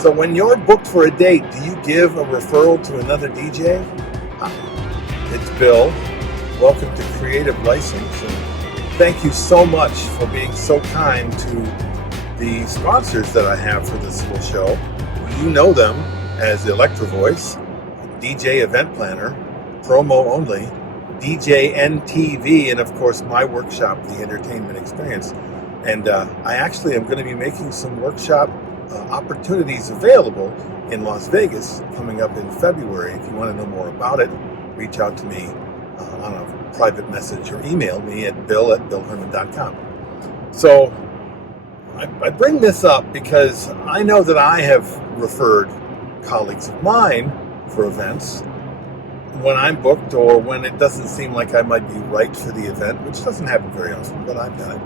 So when you're booked for a date, do you give a referral to another DJ? Hi, it's Bill. Welcome to Creative License, and thank you so much for being so kind to the sponsors that I have for this little show. You know them as Electro Voice, DJ Event Planner, Promo Only, DJ NTV, and of course my workshop, The Entertainment Experience. And I actually am going to be making some workshop opportunities available in Las Vegas coming up in February. If you want to know more about it, reach out to me on a private message or email me at bill@billherman.com. So I bring this up because I know that I have referred colleagues of mine for events when I'm booked or when it doesn't seem like I might be right for the event, which doesn't happen very often, but I've done it.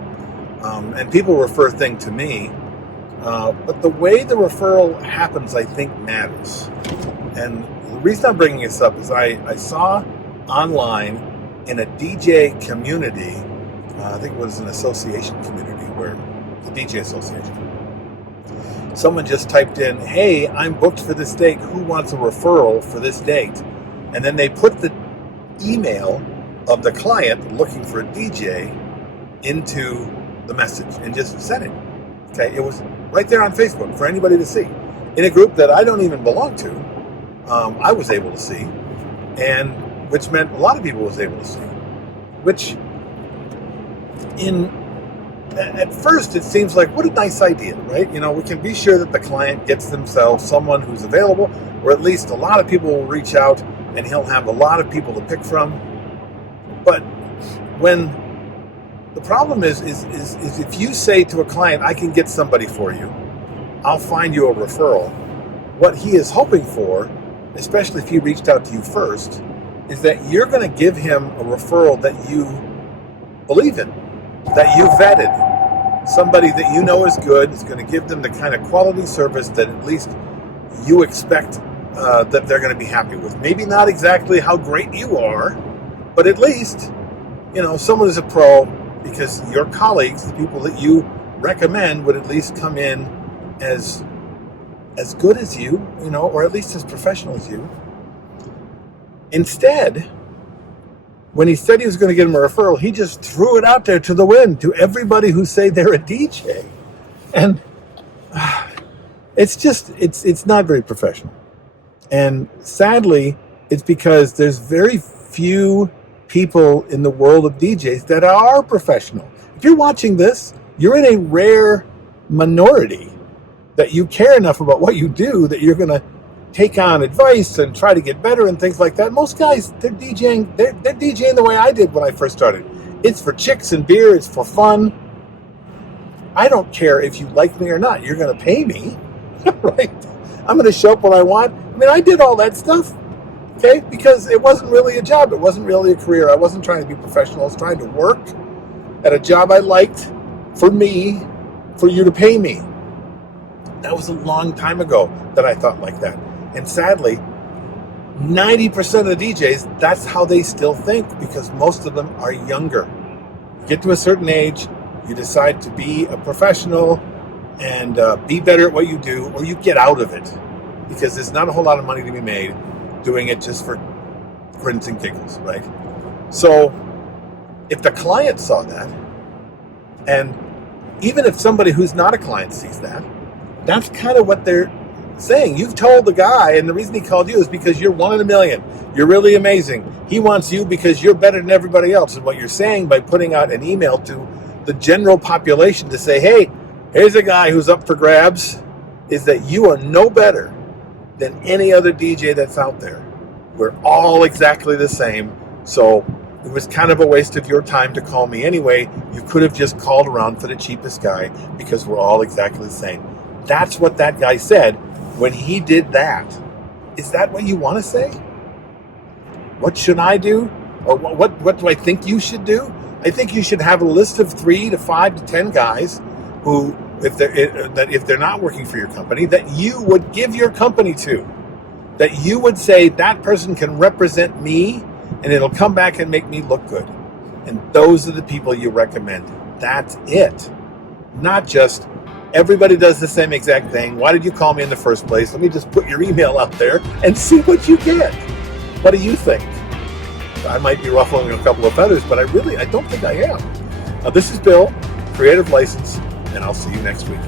And people refer things to me. But the way the referral happens, I think, matters. And the reason I'm bringing this up is I saw online in a DJ community, I think it was an association community, where the DJ association, someone just typed in, "Hey, I'm booked for this date. Who wants a referral for this date?" And then they put the email of the client looking for a DJ into the message and just sent it. Okay, it was right there on Facebook for anybody to see. In a group that I don't even belong to, I was able to see, and which meant a lot of people was able to see. Which, at first, it seems like what a nice idea, right? You know, we can be sure that the client gets themselves someone who's available, or at least a lot of people will reach out, and he'll have a lot of people to pick from. But when the problem is if you say to a client, "I can get somebody for you, I'll find you a referral," what he is hoping for, especially if he reached out to you first, is that you're going to give him a referral that you believe in, that you vetted, somebody that you know is good, is going to give them the kind of quality service that at least you expect that they're going to be happy with. Maybe not exactly how great you are, but at least, you know, someone is a pro, because your colleagues, the people that you recommend, would at least come in as good as you, you know, or at least as professional as you. Instead, when he said he was going to get him a referral, he just threw it out there to the wind to everybody who say they're a DJ. And it's not very professional. And sadly, it's because there's very few people in the world of DJs that are professional. If you're watching this, you're in a rare minority that you care enough about what you do that you're going to take on advice and try to get better and things like that. Most guys, they're DJing the way I did when I first started. It's for chicks and beer. It's for fun. I don't care if you like me or not. You're going to pay me, right? I'm going to show up when I want. I mean, I did all that stuff. Okay, because it wasn't really a job. It wasn't really a career. I wasn't trying to be professional. I was trying to work at a job I liked for me, for you to pay me. That was a long time ago that I thought like that. And sadly, 90% of the DJs, that's how they still think, because most of them are younger. You get to a certain age, you decide to be a professional and be better at what you do, or you get out of it, because there's not a whole lot of money to be made doing it just for grins and giggles, right? So if the client saw that, and even if somebody who's not a client sees that, that's kind of what they're saying. You've told the guy, and the reason he called you is because you're one in a million. You're really amazing. He wants you because you're better than everybody else. And what you're saying by putting out an email to the general population to say, "Hey, here's a guy who's up for grabs," is that you are no better than any other DJ that's out there. We're all exactly the same. So it was kind of a waste of your time to call me anyway. You could have just called around for the cheapest guy, because we're all exactly the same. That's what that guy said when he did that. Is that what you want to say? What should I do? Or what do I think you should do? I think you should have a list of 3 to 5 to 10 guys who, if they're not working for your company, that you would give your company to, that you would say that person can represent me and it'll come back and make me look good. And those are the people you recommend. That's it. Not just Everybody does the same exact thing. Why did you call me in the first place? Let me just put your email out there and see what you get. What do you think? I might be ruffling a couple of feathers, but I don't think I am. This is Bill, Creative License, and I'll see you next week.